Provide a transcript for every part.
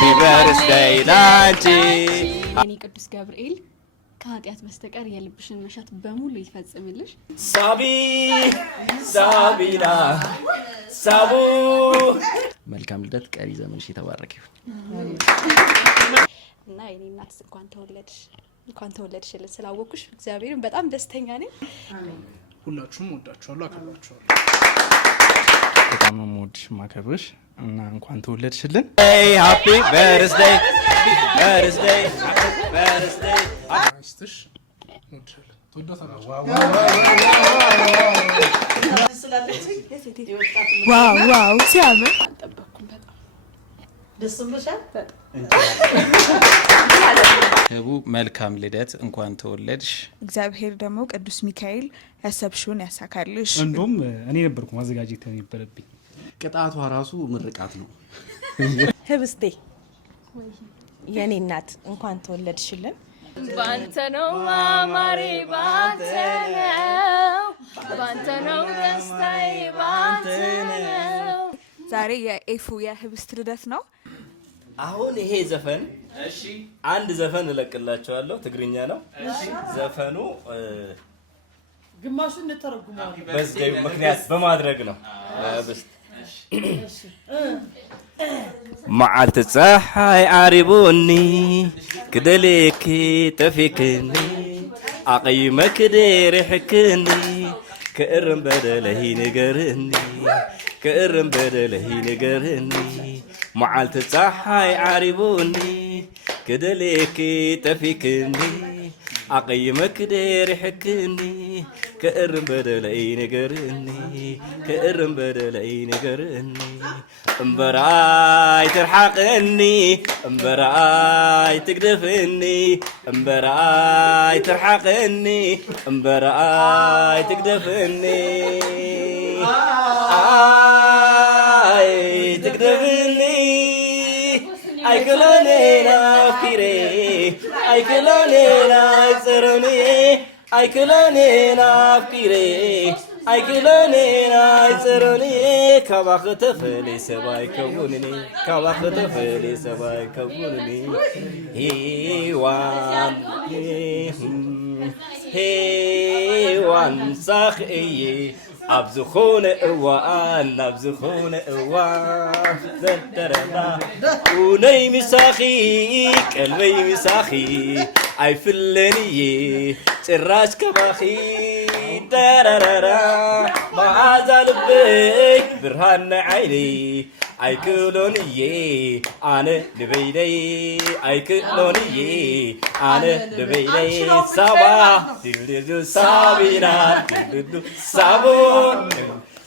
happy birthday ላንቺ የኔ ቅዱስ ገብርኤል ከኃጢአት በስተቀር የልብሽን መሻት በሙሉ ይፈጽምልሽ። ሳቢና ሳቡ መልካም ልደት፣ ቀሪ ዘመንሽ የተባረከ ይሁን እና የኔ እናት እንኳን ተወለድሽልን ስላወኩሽ እግዚአብሔርን በጣም ደስተኛ ነኝ። ሁላችሁም ወዳችኋለሁ፣ አከብራችኋለሁ። በጣም የምወድሽ ማከብርሽ እና እንኳን ተወለድሽልን። happy birthday አስተሽ ወድሻለሁ፣ ተወዳታለሁ። ዋው ሲያምር አልጠበቅኩም። በጣም ደስ ብሎሻል። ህቡ መልካም ልደት፣ እንኳን ተወለድሽ። እግዚአብሔር ደግሞ ቅዱስ ሚካኤል ያሰብሽውን ያሳካልሽ። እንደውም እኔ ነበርኩ ማዘጋጀት የነበረብኝ። ቅጣቷ ራሱ ምርቃት ነው። ህብስቴ የኔ እናት እንኳን ተወለድሽልን። ባንተ ነው ማማሬ፣ ባንተ ነው ደስታዬ፣ ባንተ ነው። ዛሬ የኤፉ የህብስት ልደት ነው። አሁን ይሄ ዘፈን አንድ ዘፈን እለቅላችኋለሁ፣ ትግርኛ ነው ዘፈኑ። ግማሹን እንተረጉመው በዚህ ምክንያት በማድረግ ነው። መዓልቲ ፀሓይ ዓሪቡኒ ክደልክ ጠፊክኒ ኣቐይመ ክደርሕክኒ ክእርም በደለይ ንገርኒ መዓልቲ ፀሓይ ዓሪቡኒ ክደልክ ጠፊክኒ ኣቐይመ ክደርሕክኒ ክእርም በደለይ ንገርኒ እምበራይ ትርሓቅኒ እምበራይ ትግደፍኒ እምበራይ ትርሓቅኒ እምበራይ ትግደፍኒ ኣይ ትግደፍኒ ኣይክሎኔ ናፍኪሬ ኣይክሎኔ ናይፅረኒ ኣይክሎኔ ናፍኪሬ ኣይክሎኔ ናይፅረኒ ካባኽ ተፈለይ ሰብኣይ ከውንኒ ካባኽ ተፈለይ ሰብኣይ ከውንኒ ሄዋን ሳኽእየ ኣብ ዝኾነ እዋን ዘደረና ውነይ ምሳኺ ቀልበይ ምሳኺ ኣይፍለንየ ጭራሽ ከባኺ ደረረራ መዓዛ ልበይ ብርሃን ናይ ዓይኒ ኣይክሎንየ ኣነ ልበይነይ ኣይክሎንየ ኣነ ልበይነይ ሳባ ድልድሉ ሳቢና ድልድሉ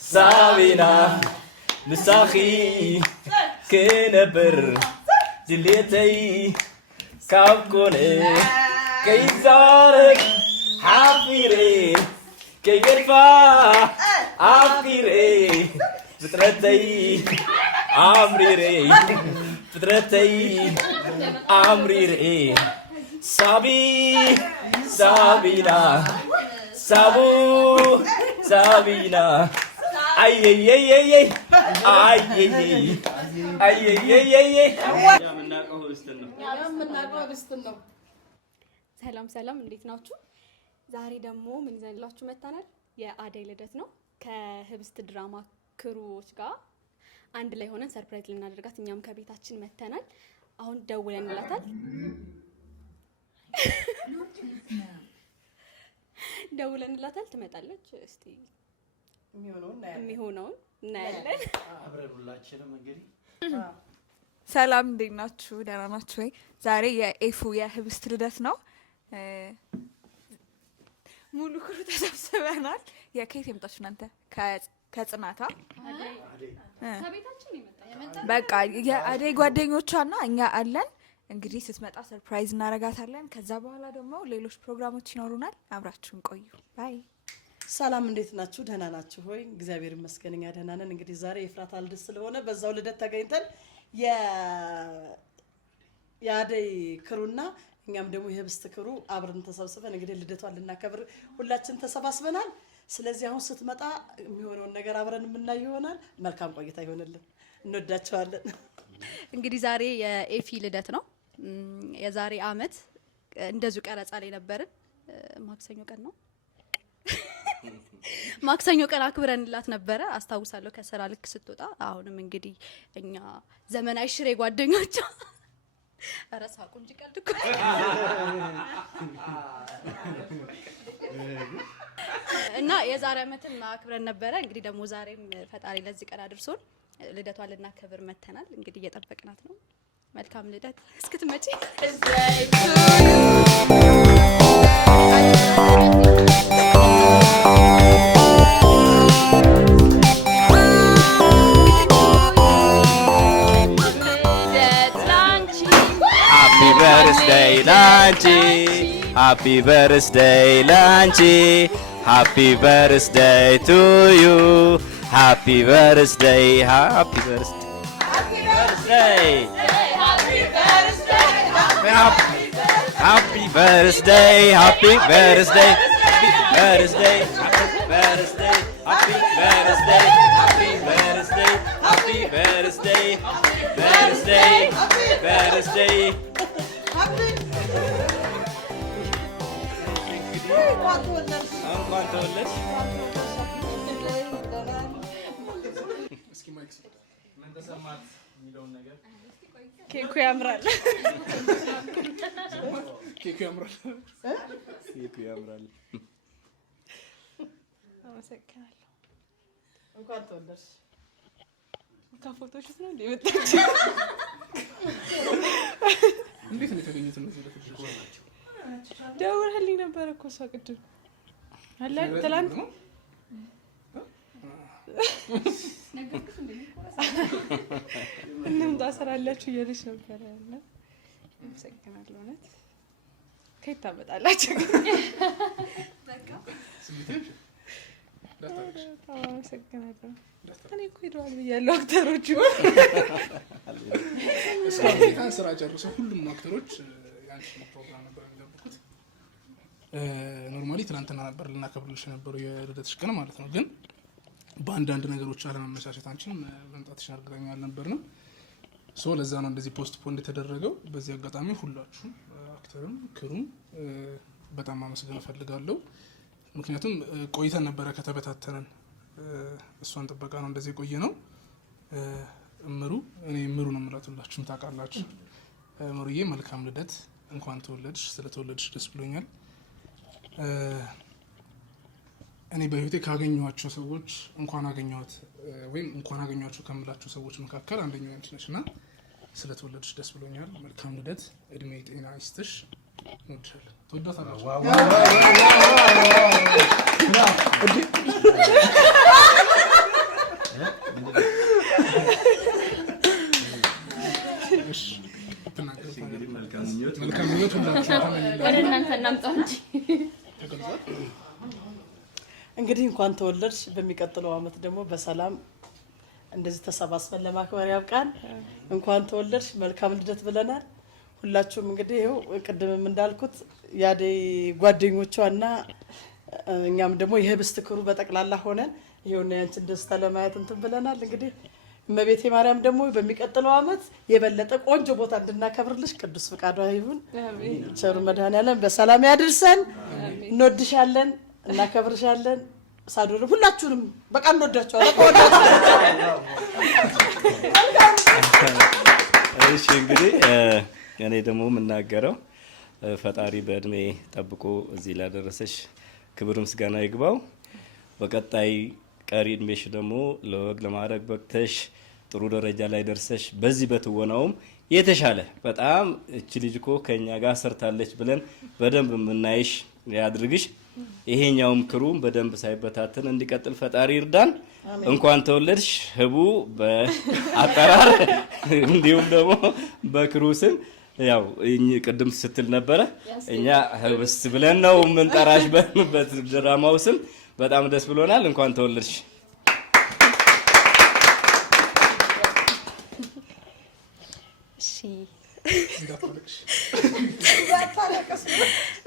ሳቢና ምሳኺ ክነብር ድልየተይ ካብ ኮነ ከይዛረግ ሓፊሬ ከይገድፋ ኣፍኪሬ ፍጥረተይ ኣምሪሬ ሳቢና ሳቢና አየየየየ የምናውቀው ህብስትን ነው። ሰላም እንዴት ናችሁ? ዛሬ ደግሞ ምን ይዘንላችሁ መጣናል? የአደይ ልደት ነው። ከህብስት ድራማ ክሩዎች ጋር አንድ ላይ ሆነን ሰርፕራይዝ ልናደርጋት እኛም ከቤታችን መተናል። አሁን ደውለንላታል ትመጣለች። እስቲ የሚሆነውን እናያለን። አብረን ሁላችንም እንግዲህ ሰላም እንዴት ናችሁ? ደህና ናችሁ ወይ? ዛሬ የኤፉ የህብስት ልደት ነው። ሙሉ ክሩ ተሰብስበናል። የኬት የምጣችሁ እናንተ ከጽናታ ከቤታችን ይመጣ በቃ የአደይ ጓደኞቿና እኛ አለን። እንግዲህ ስትመጣ ሰርፕራይዝ እናረጋታለን። ከዛ በኋላ ደግሞ ሌሎች ፕሮግራሞች ይኖሩናል። አብራችሁን ቆዩ። ባይ። ሰላም እንዴት ናችሁ? ደህና ናችሁ ሆይ? እግዚአብሔር ይመስገን እኛ ደህና ነን። እንግዲህ ዛሬ የፍራታ ልደት ስለሆነ በዛው ልደት ተገኝተን የአደይ ክሩና እኛም ደግሞ የህብስት ክሩ አብረን ተሰብስበን እንግዲህ ልደቷን ልናከብር ሁላችን ተሰባስበናል። ስለዚህ አሁን ስትመጣ የሚሆነውን ነገር አብረን የምናይ ይሆናል። መልካም ቆይታ ይሆንልን። እንወዳቸዋለን። እንግዲህ ዛሬ የኤፊ ልደት ነው። የዛሬ አመት እንደዚሁ ቀረጻ ላይ ነበርን። ማክሰኞ ቀን ነው። ማክሰኞ ቀን አክብረንላት ነበረ አስታውሳለሁ ከስራ ልክ ስትወጣ። አሁንም እንግዲህ እኛ ዘመናዊ ሽሬ ጓደኞቿ አረሳ ቁንጂ ቀልድ እኮ እና የዛሬ አመትም አክብረን ነበረ። እንግዲህ ደግሞ ዛሬም ፈጣሪ ለዚህ ቀን አድርሶን ልደቷን ልናከብር መተናል። እንግዲህ እየጠበቅናት ነው። መልካም ልደት እስክትመጪ። Happy birthday Lanchi, happy birthday Lanchi, happy birthday to you, happy birthday, happy birthday, happy birthday, happy birthday, happy birthday, happy birthday, happy birthday, happy birthday, happy birthday, happy birthday, happy birthday, birthday, birthday. እንኳን ተወለድሽ። እስኪ ማይክ ምን ተሰማት የሚለውን ነገር። ኬኩ ያምራል። ኬኩ ያምራል። ኬኩ ያምራል። አመሰግናለሁ። እንኳን ተወለድሽ። ከፎቶሽ ነው እንዴ የመጣችው? እንዴት ነው የተገኙት እነዚህ ልጆች? ደውልልኝ ነበር እኮ እሷ ቅድም አለ ትላንት ነገርኩሽ እንዴ ምንም ታሰራላችሁ እያለች ነበር ያለ። አመሰግናለሁ። እውነት ከየት ታመጣላችሁ? በቃ አመሰግናለሁ። እኔ እኮ ሄደዋል ብያለሁ አክተሮቹ። እስካሁን ስራ ጨርሰው ሁሉም አክተሮች ያንቺ ፕሮግራም ነበር የሚጠብቁት። ኖርማሊ ትናንትና ነበር ልናከብርልሽ የነበረው የልደትሽ ቀን ማለት ነው። ግን በአንዳንድ ነገሮች አለመመቻቸት አንቺም መምጣትሽን እርግጠኛ አልነበርንም። ሶ ለዛ ነው እንደዚህ ፖስት ፖን እንደተደረገው። በዚህ አጋጣሚ ሁላችሁም አክተርም ክሩም በጣም ማመስገን እፈልጋለሁ። ምክንያቱም ቆይተን ነበረ ከተበታተነን። እሷን ጥበቃ ነው እንደዚህ ቆየ ነው። እምሩ እኔ እምሩ ነው የምላት ሁላችሁም ታውቃላችሁ። እምሩዬ መልካም ልደት፣ እንኳን ተወለድሽ። ስለተወለድሽ ደስ ብሎኛል። እኔ በህይወቴ ካገኘኋቸው ሰዎች እንኳን አገኘኋት ወይም እንኳን አገኘኋቸው ከምላቸው ሰዎች መካከል አንደኛው አንቺ ነሽ እና ስለተወለድሽ ደስ ብሎኛል። መልካም ልደት፣ እድሜ ጤና ይስጥሽ። እንወድሻለን። ትወዳታላችሁ። መልካም ምኞት ሁላችሁ ወደ እናንተ እናምጣው እንጂ እንግዲህ እንኳን ተወለድሽ። በሚቀጥለው አመት ደግሞ በሰላም እንደዚህ ተሰባስበን ለማክበር ያብቃን። እንኳን ተወለድሽ፣ መልካም ልደት ብለናል። ሁላችሁም እንግዲህ ይኸው ቅድምም እንዳልኩት ያደይ ጓደኞቿና እኛም ደግሞ የህብስት ክሩ በጠቅላላ ሆነን ይኸውና ያንቺን ደስታ ለማየት እንትን ብለናል። እንግዲህ እመቤቴ ማርያም ደግሞ በሚቀጥለው አመት የበለጠ ቆንጆ ቦታ እንድናከብርልሽ ቅዱስ ፍቃዷ ይሁን። ቸሩ መድኃኔዓለም በሰላም ያድርሰን። እንወድሻለን፣ እናከብርሻለን። ሳዶር ሁላችሁንም በቃ እንወዳችኋለን። እሺ እንግዲህ እኔ ደግሞ የምናገረው ፈጣሪ በእድሜ ጠብቆ እዚህ ላደረሰሽ ክብር ምስጋና ይግባው። በቀጣይ ቀሪ እድሜሽ ደግሞ ለወግ ለማድረግ በቅተሽ ጥሩ ደረጃ ላይ ደርሰሽ በዚህ በትወናውም የተሻለ በጣም እቺ ልጅ እኮ ከኛ ጋር ሰርታለች ብለን በደንብ የምናይሽ ያድርግሽ። ይሄኛውም ክሩም በደንብ ሳይበታተን እንዲቀጥል ፈጣሪ ይርዳን። እንኳን ተወለድሽ ህቡ በአጠራር እንዲሁም ደግሞ በክሩ ስም ያው ቅድም ስትል ነበረ እኛ ህብስት ብለን ነው የምንጠራሽ በድራማው ስም። በጣም ደስ ብሎናል። እንኳን ተወለድሽ። እሺ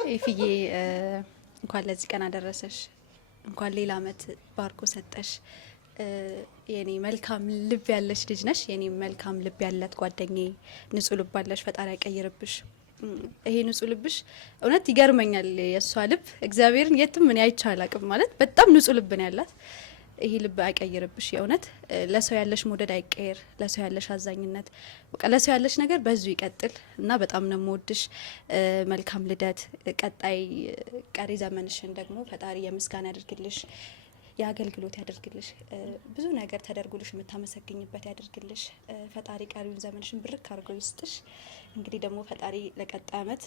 ኤፊዬ እንኳን ለዚህ ቀን አደረሰሽ። እንኳን ሌላ አመት ባርኮ ሰጠሽ። የኔ መልካም ልብ ያለሽ ልጅ ነሽ። የኔ መልካም ልብ ያላት ጓደኛዬ፣ ንጹህ ልብ አለሽ። ፈጣሪ ያቀይርብሽ። ይሄ ንጹህ ልብሽ እውነት ይገርመኛል። የእሷ ልብ እግዚአብሔርን የትም ምን አይቻል አቅም ማለት በጣም ንጹህ ልብ ነው ያላት። ይሄ ልብ አይቀይርብሽ። የእውነት ለሰው ያለሽ መውደድ አይቀየር። ለሰው ያለሽ አዛኝነት፣ በቃ ለሰው ያለሽ ነገር በዙ ይቀጥል እና በጣም ነው የምወድሽ። መልካም ልደት። ቀጣይ ቀሪ ዘመንሽን ደግሞ ፈጣሪ የምስጋና ያደርግልሽ፣ የአገልግሎት ያደርግልሽ፣ ብዙ ነገር ተደርጎልሽ የምታመሰግኝበት ያደርግልሽ። ፈጣሪ ቀሪውን ዘመንሽን ብርክ አድርጎ ይስጥሽ። እንግዲህ ደግሞ ፈጣሪ ለቀጣይ አመት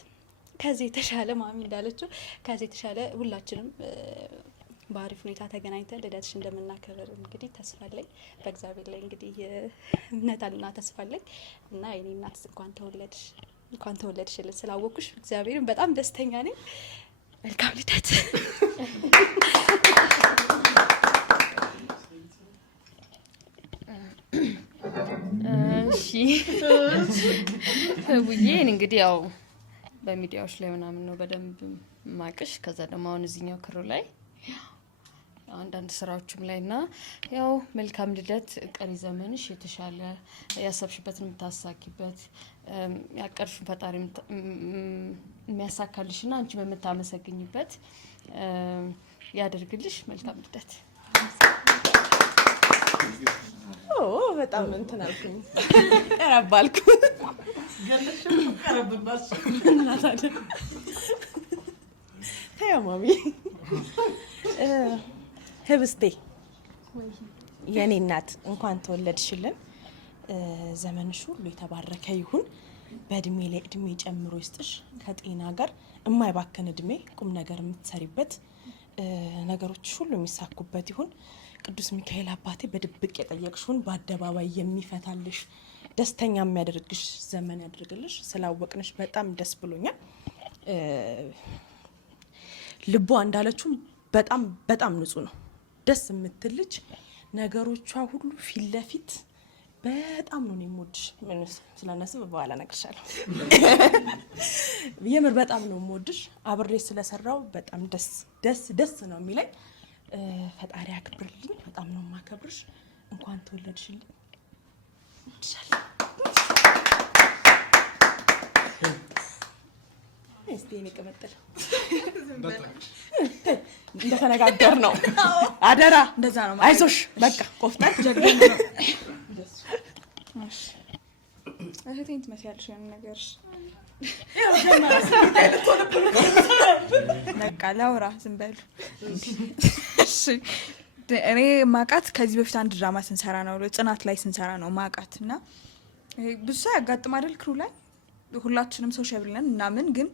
ከዚህ የተሻለ ማሚ እንዳለችው ከዚህ የተሻለ ሁላችንም በአሪፍ ሁኔታ ተገናኝተን ልደትሽ እንደምናከብር እንግዲህ ተስፋለኝ። በእግዚአብሔር ላይ እንግዲህ እምነትና ተስፋለኝ እና የኔ እናት እንኳን ተወለድሽልን ስላወኩሽ እግዚአብሔርን በጣም ደስተኛ ነኝ። መልካም ልደት። እሺ ውዬን እንግዲህ ያው በሚዲያዎች ላይ ምናምን ነው በደንብ ማቅሽ። ከዛ ደግሞ አሁን እዚህኛው ክሩ ላይ አንዳንድ ስራዎችም ላይ እና ያው መልካም ልደት። ቀሪ ዘመንሽ የተሻለ ያሰብሽበትን የምታሳኪበት ያቀርሽን ፈጣሪ የሚያሳካልሽ እና አንቺ በምታመሰግኝበት ያደርግልሽ። መልካም ልደት። በጣም እንትን አልኩኝ ቀረባልኩ ገለሽም ቀረብባሽ እናታለ ታያማሚ ህብስቴ የኔ እናት እንኳን ተወለድሽልን። ዘመንሽ ሁሉ የተባረከ ይሁን። በእድሜ ላይ እድሜ ጨምሮ ይስጥሽ። ከጤና ጋር የማይባከን እድሜ ቁም ነገር የምትሰሪበት ነገሮች ሁሉ የሚሳኩበት ይሁን። ቅዱስ ሚካኤል አባቴ በድብቅ የጠየቅሽውን በአደባባይ የሚፈታልሽ ደስተኛ የሚያደርግሽ ዘመን ያደርግልሽ። ስላወቅንሽ በጣም ደስ ብሎኛል። ልቧ እንዳለችው በጣም በጣም ንጹህ ነው። ደስ የምትል ልጅ፣ ነገሮቿ ሁሉ ፊት ለፊት በጣም ነው የምወድሽ። ምን ስለነስብ በኋላ እነግርሻለሁ። የምር በጣም ነው የምወድሽ። አብሬ ስለሰራው በጣም ደስ ነው የሚለኝ። ፈጣሪ አክብርልኝ። በጣም ነው የማከብርሽ። እንኳን ተወለድሽልኝ። እስቲ እኔ ቀመጥል እንደተነጋገር ነው አደራ። እንደዛ ነው። አይዞሽ በቃ ቆፍጠን ጀግና ነው። እሺ እህቴን ትመስያለሽ ያን ነገርሽ። በቃ ላውራ ዝም በሉ። እሺ እኔ ማቃት ከዚህ በፊት አንድ ድራማ ስንሰራ ነው ጽናት ላይ ስንሰራ ነው ማቃት እና ብዙ ሰው ያጋጥም አይደል ክሩ ላይ ሁላችንም ሰው ሸብልነን ምናምን ግን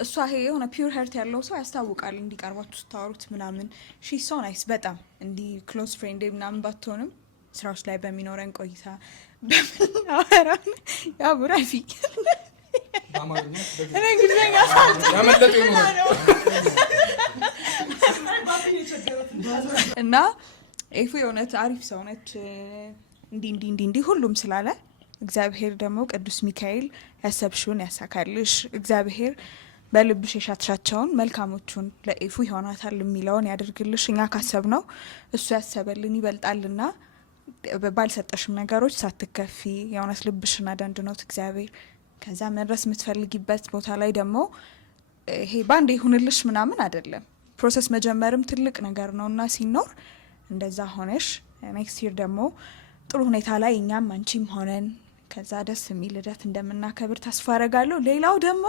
እሷ ይሄ የሆነ ፒውር ሄርት ያለው ሰው ያስታውቃል እንዲቀርባችሁ ስታወሩት ምናምን። ሺ ሶ ናይስ በጣም እንዲ ክሎዝ ፍሬንድ ምናምን ባትሆንም ስራዎች ላይ በሚኖረን ቆይታ በምናወራን ያ ቡራፊ እኔ እንግሊዝኛ እና ኤፉ የእውነት አሪፍ ሰው ነች። እንዲ ሁሉም ስላለ እግዚአብሔር ደግሞ ቅዱስ ሚካኤል ያሰብሽውን ያሳካልሽ። እግዚአብሔር በልብሽ የሻትሻቸውን መልካሞቹን ለኤፉ ይሆናታል የሚለውን ያደርግልሽ። እኛ ካሰብነው እሱ ያሰበልን ይበልጣልና ባልሰጠሽም ነገሮች ሳትከፊ የእውነት ልብሽን አደንድኖት እግዚአብሔር ከዛ መድረስ የምትፈልጊበት ቦታ ላይ ደግሞ ይሄ ባንዴ ይሁንልሽ ምናምን አይደለም። ፕሮሰስ መጀመርም ትልቅ ነገር ነውና ሲኖር እንደዛ ሆነሽ ኔክስት ይር ደግሞ ጥሩ ሁኔታ ላይ እኛም አንቺም ሆነን ከዛ ደስ የሚል ልደት እንደምናከብር ተስፋ አረጋለሁ። ሌላው ደግሞ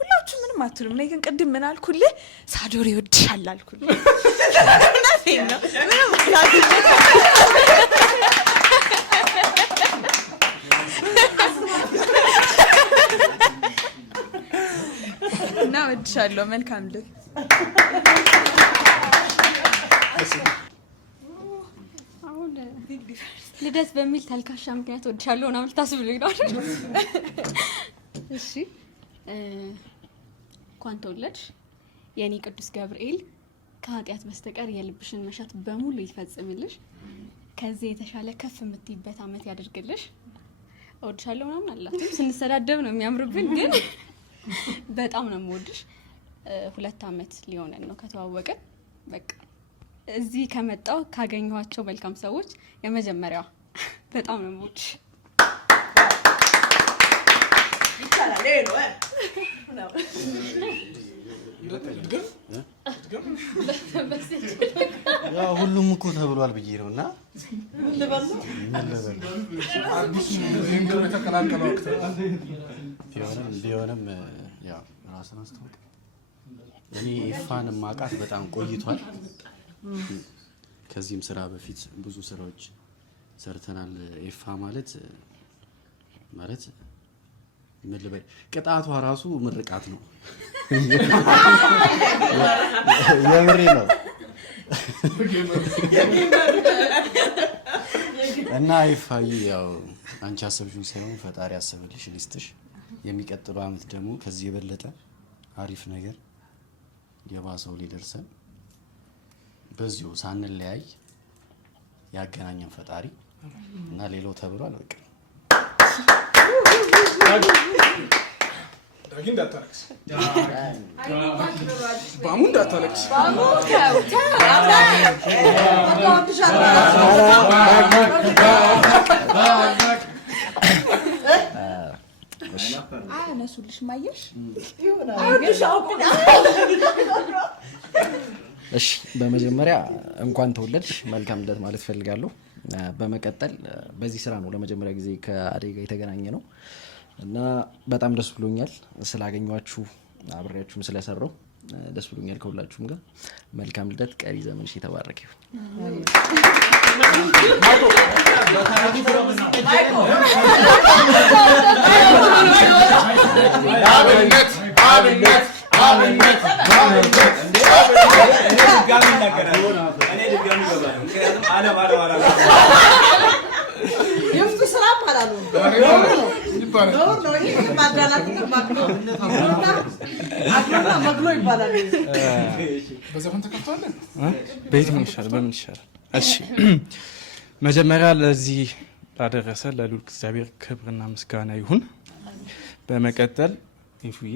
ሁላችሁ ምንም አትሉም። እኔ ግን ቅድም ምን አልኩልህ? ሳዶር ይወድሻል አልኩልህ። እውነቴን ነው። ምንም እና እወድሻለሁ። መልካም ልደት። አሁን ልደት በሚል ተልካሻ ምክንያት እወድሻለሁ እና ልታስብልኝ ነው አይደል? እሺ እንኳን ተወለድሽ የኔ ቅዱስ ገብርኤል ከኃጢአት በስተቀር የልብሽን መሻት በሙሉ ይፈጽምልሽ። ከዚህ የተሻለ ከፍ የምትይበት አመት ያደርግልሽ። እወድሻለሁ ምናምን አላትም ስንሰዳደብ ነው የሚያምርብን፣ ግን በጣም ነው የምወድሽ። 2 አመት ሊሆነን ነው ከተዋወቅን። በቃ እዚህ ከመጣው ካገኘኋቸው መልካም ሰዎች የመጀመሪያዋ በጣም ነው የምወድሽ። ይቻላል ነው ያው ሁሉም እኮ ተብሏል ብዬ ነውና ምን ልበል ቢሆንም ያው ራስን አስተዋውቅ። እኔ ኤፋን ማቃት በጣም ቆይቷል። ከዚህም ስራ በፊት ብዙ ስራዎች ሰርተናል። ኤፋ ማለት ምን ልበል ቅጣቷ ራሱ ምርቃት ነው። የምሬ ነው። እና ኤፋዬ ያው አንቺ አሰብሽው ሳይሆን ፈጣሪ ያሰብልሽ ልስጥሽ። የሚቀጥለው አመት ደግሞ ከዚህ የበለጠ አሪፍ ነገር የባሰው ሊደርሰን በዚሁ ሳንለያይ ያገናኘን ፈጣሪ እና ሌላው ተብሏል። በቃ ዳጊ እንዳታለቅስ፣ ባሙ እንዳታለቅስ። አነሱልሽ ማየሽ እሺ በመጀመሪያ እንኳን ተወለድሽ መልካም ልደት ማለት ፈልጋለሁ። በመቀጠል በዚህ ስራ ነው ለመጀመሪያ ጊዜ ከአደይ ጋር የተገናኘ ነው እና በጣም ደስ ብሎኛል ስላገኘኋችሁ፣ አብሬያችሁም ስለሰራው ደስ ብሎኛል። ከሁላችሁም ጋር መልካም ልደት፣ ቀሪ ዘመንሽ የተባረከ ይሁን። የፍቱ ስራ ማለት ነው። መግሎ ይባላል። በዘፈን ተከፍቷል። በየትኛው ይሻላል? በምን ይሻላል? እሺ መጀመሪያ ለዚህ ላደረሰ ለልዑል እግዚአብሔር ክብርና ምስጋና ይሁን። በመቀጠል ኢፉዬ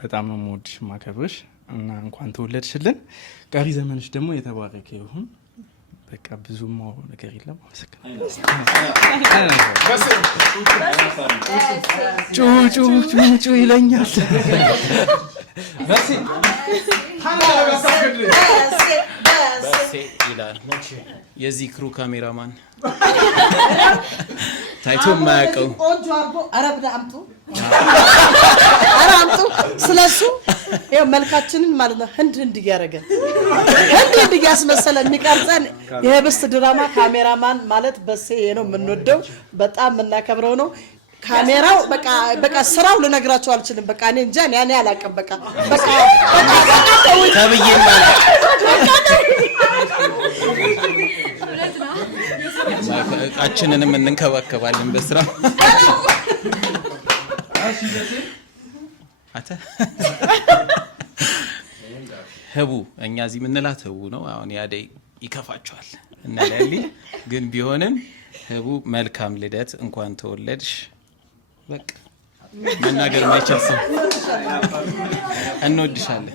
በጣም ነው የምወድሽ የማከብርሽ እና እንኳን ተወለድሽልን። ቀሪ ዘመንሽ ደግሞ የተባረከ ይሁን። በቃ ብዙ ነገር የለም። ጩ ይለኛል። ይላል የዚህ ክሩ ካሜራማን ታይቶ የማያውቀው ቆንጆ አርጎ አረብ አምጡ ስለሱ ይሄው መልካችንን ማለት ነው ህንድ እያደረገ ህንድ እያስመሰለ የሚቀርጸን የህብስት ድራማ ካሜራማን ማለት በሴ ነው የምንወደው፣ በጣም የምናከብረው ነው። ካሜራው በቃ ስራው ልነግራቸው አልችልም። በቃ እኔ እንጃ እኔ አላውቅም። በቃ ተብዬ እቃችንንም እንንከባከባለን በስራ አተ ህቡ እኛ እዚህ የምንላት ህቡ ነው። አሁን ያደይ ይከፋቸዋል እና ለሊ ግን ቢሆንም ህቡ መልካም ልደት፣ እንኳን ተወለድሽ። በቃ መናገር ማይቻል ሰው እንወድሻለን።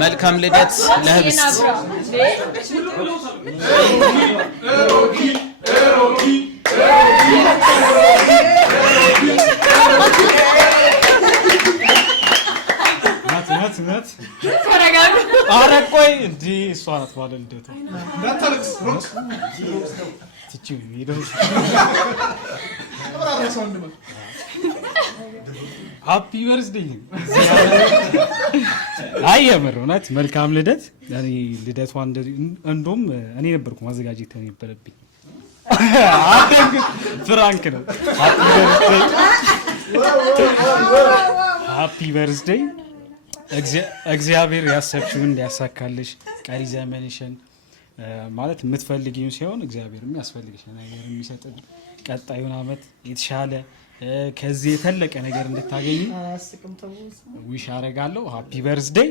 መልካም ልደት ለህብስት ናት ኧረ ቆይ እንዲህ እሷ ናት ባለ ልደቷ እንዳታለቅስ ሮክ ትቺው ሄደው ሃፒ በርዝዴይ አይ የምር እውነት መልካም ልደት። እኔ ልደቷ እንደውም እኔ ነበርኩ ማዘጋጀት የነበረብኝ። ፍራንክ ነው። ሃፒ በርዝዴይ እግዚአብሔር ያሰብሽውን እንዲያሳካልሽ ቀሪ ዘመንሽን ማለት የምትፈልጊውን ሲሆን እግዚአብሔር የሚያስፈልግሽ ነገር የሚሰጥ ቀጣዩን አመት የተሻለ ከዚህ የተለቀ ነገር እንድታገኝ ዊሽ አረጋለሁ። ሃፒ በርዝዴይ።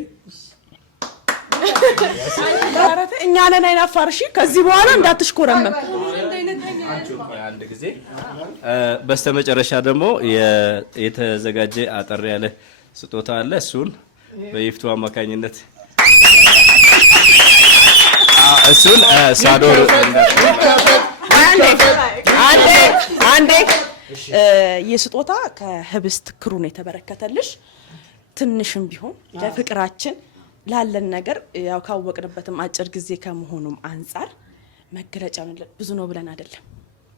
እኛ ነን አይናፋር። እሺ ከዚህ በኋላ እንዳትሽኮረመም። አንድ ጊዜ በስተመጨረሻ ደግሞ የተዘጋጀ አጠር ያለ ስጦታ አለ። እሱን በይፍቱ አማካኝነት እሱን ሳዶር አንዴ የስጦታ ከህብስት ክሩ ነው የተበረከተልሽ። ትንሽም ቢሆን ለፍቅራችን ላለን ነገር ያው ካወቅንበትም አጭር ጊዜ ከመሆኑም አንጻር መገለጫ ብዙ ነው ብለን አይደለም።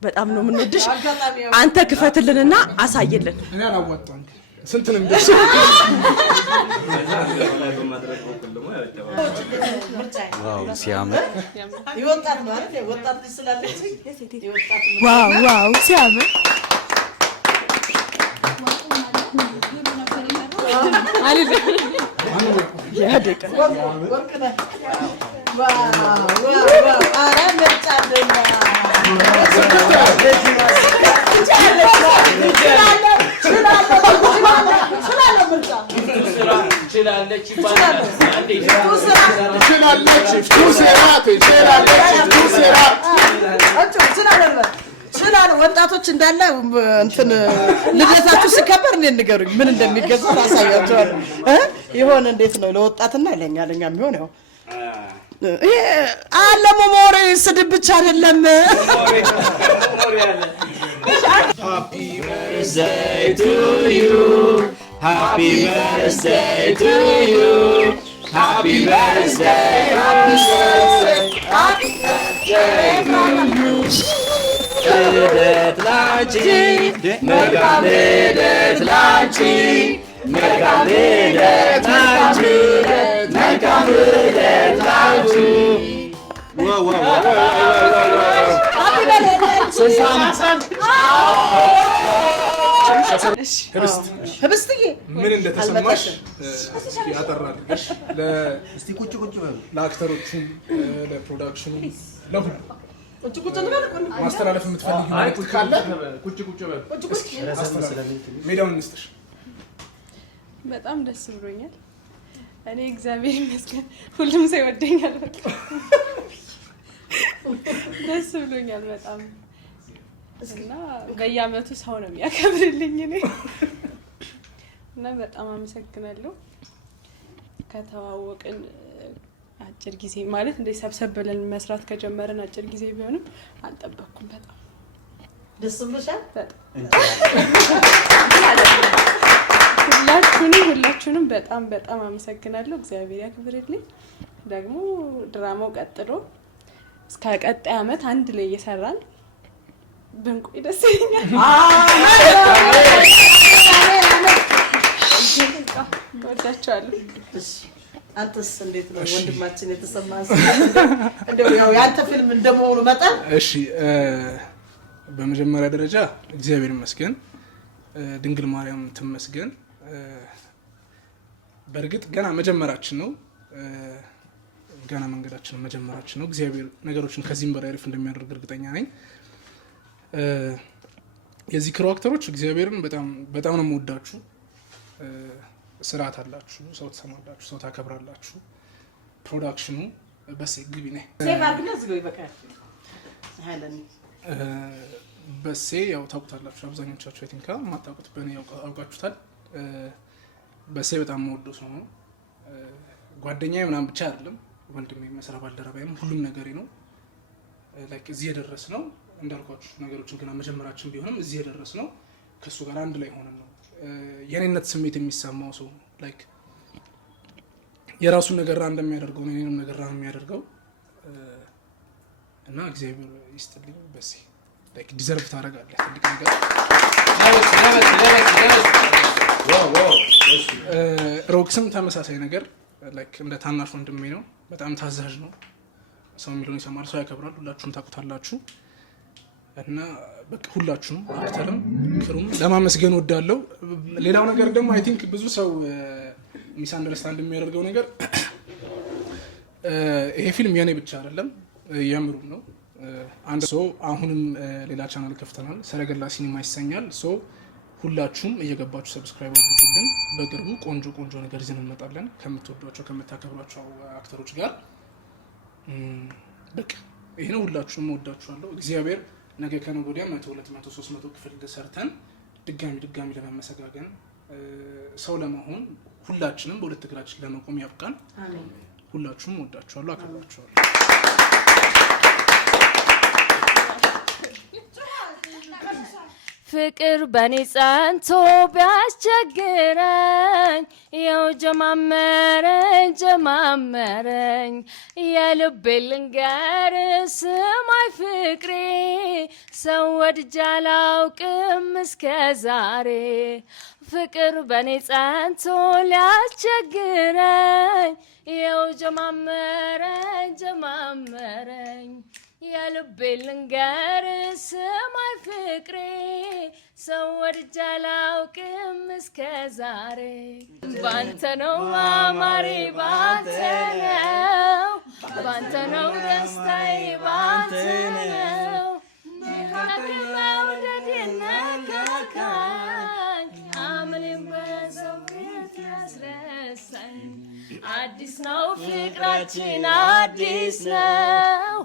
በጣም ነው የምንወድሽ። አንተ ክፈትልንና አሳይልን። እኔ አላዋጣም ስንት ነው እንደሱ ዋው ሲያምር ይወጣት ማለት ወጣት ልጅ ስላለች ይወጣት ዋው ዋው ሲያምር ወጣቶች እንዳለ እንትን ልደታችሁ ሲከበር እኔ ንገሩኝ ምን እንደሚገዛ አሳያቸዋለሁ። ይሆን እንዴት ነው ለወጣትና ለኛ የሚሆን ያው አለሙ ሞሬ ስድብ ብቻ አይደለም። Happy birthday to you. Happy birthday to you. Happy birthday. Happy birthday. Happy birthday to you. ልደት ላንቺ መልካም ልደት ላንቺ መልካም ልደት ላንቺ መልካም ልደት ላንቺ ህብስትዬ ምን እንደተሰማሽ ያጠራልሽ ለአክተሮቹም ለፕሮዳክሽኑ ለሁሉ ማስተላለፍ የምትፈልጊው መልዕክት ካለ ሜዳውን እንስጥሽ። በጣም ደስ ብሎኛል። እኔ እግዚአብሔር ይመስገን ሁሉም ሰው ይወደኛል። በቃ ደስ ብሎኛል በጣም እና በየአመቱ ሰው ነው የሚያከብርልኝ እኔ እና በጣም አመሰግናለሁ። ከተዋወቅን አጭር ጊዜ ማለት እንደ ሰብሰብ ብለን መስራት ከጀመረን አጭር ጊዜ ቢሆንም አልጠበቅኩም። በጣም ደስ ብሎሻል። ሁላችሁንም በጣም አመሰግናለሁ። እግዚአብሔር ያክብርልኝ። ደግሞ ድራማው ቀጥሎ እስከ ቀጣይ አመት አንድ ላይ እየሰራን ብንቆይ ደስ ይለኛል። ወዳችኋለሁ። አንተስ እንዴት ነው ወንድማችን የተሰማህ? እንደው ያው ያንተ ፊልም እንደመሆኑ መጣ። እሺ በመጀመሪያ ደረጃ እግዚአብሔር ይመስገን፣ ድንግል ማርያም ትመስገን። በእርግጥ ገና መጀመራችን ነው፣ ገና መንገዳችን መጀመራችን ነው። እግዚአብሔር ነገሮችን ከዚህም በላይ አሪፍ እንደሚያደርግ እርግጠኛ ነኝ። የዚህ ክሩ አክተሮች እግዚአብሔርን በጣም ነው የምወዳችሁ። ስርዓት አላችሁ፣ ሰው ትሰማላችሁ፣ ሰው ታከብራላችሁ። ፕሮዳክሽኑ በሴ ግቢ ነኝ በሴ ያው ታውቁታላችሁ አብዛኞቻችሁ። አይ ቲንክ ማታውቁት በእኔ አውቃችሁታል። በሴ በጣም የምወደው ሰው ነው። ጓደኛዬ ምናምን ብቻ አይደለም፣ ወንድሜ፣ መስራ ባልደረባዬም ሁሉም ነገሬ ነው። ላይክ እዚህ የደረስ ነው እንዳልኳችሁ ነገሮችን ገና መጀመራችን ቢሆንም እዚህ የደረስ ነው ከሱ ጋር አንድ ላይ ሆነን ነው። የኔነት ስሜት የሚሰማው ሰው ላይክ የራሱን ነገር እንደሚያደርገው ነው የኔንም ነገር የሚያደርገው እና እግዚአብሔር ይስጥልኝ። በሴ ላይክ ዲዘርቭ ታደርጋለህ ትልቅ ነገር። ሮክስም ተመሳሳይ ነገር ላይክ እንደ ታናሽ ወንድሜ ነው። በጣም ታዛዥ ነው። ሰው የሚለውን ይሰማል፣ ሰው ያከብራል። ሁላችሁም ታውቁታላችሁ እና በቃ ሁላችሁም አክተርም ክሩም ለማመስገን ወዳለው። ሌላው ነገር ደግሞ አይ ቲንክ ብዙ ሰው ሚስ አንደርስታንድ የሚያደርገው ነገር ይሄ ፊልም የኔ ብቻ አይደለም የምሩም ነው። አንድ ሰው አሁንም ሌላ ቻናል ከፍተናል፣ ሰረገላ ሲኒማ ይሰኛል። ሶ ሁላችሁም እየገባችሁ ሰብስክራይብ አድርጉልን። በቅርቡ ቆንጆ ነገር ይዘን እንመጣለን ከምትወዷቸው ከምታከብሯቸው አክተሮች ጋር። በቃ ይሄ ነው። ሁላችሁም ወዳችኋለሁ። እግዚአብሔር ነገ ከነገ ወዲያ 100 200 300 ክፍል ሰርተን ድጋሚ ለመመሰጋገን ሰው ለመሆን ሁላችንም በሁለት እግራችን ለመቆም ያብቃን። ሁላችሁም ወዳችኋለሁ፣ አከብራችኋለሁ። ፍቅር በኔ ጸንቶ ቢያስቸግረኝ ያው ጀማመረኝ የልቤ ልንገር ስማይ ፍቅሬ ሰው ወድጄ አላውቅም እስከ ዛሬ ፍቅር በኔ ጸንቶ ሊያስቸግረኝ ያው ጀማመረኝ የልቤ ልንገር ስማይ ፍቅሬ ሰው ወድጄ አላውቅም እስከ ዛሬ ባንተ ነው ማማሬ ባንተ ነው ደስታዬ ባንተ ነው መውደድ ነካካኝ አምሌም በሰው ፊት ያስረሳኝ አዲስ ነው ፍቅራችን አዲስ ነው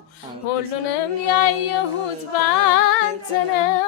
ሁሉንም ያየሁት ባንተ ነው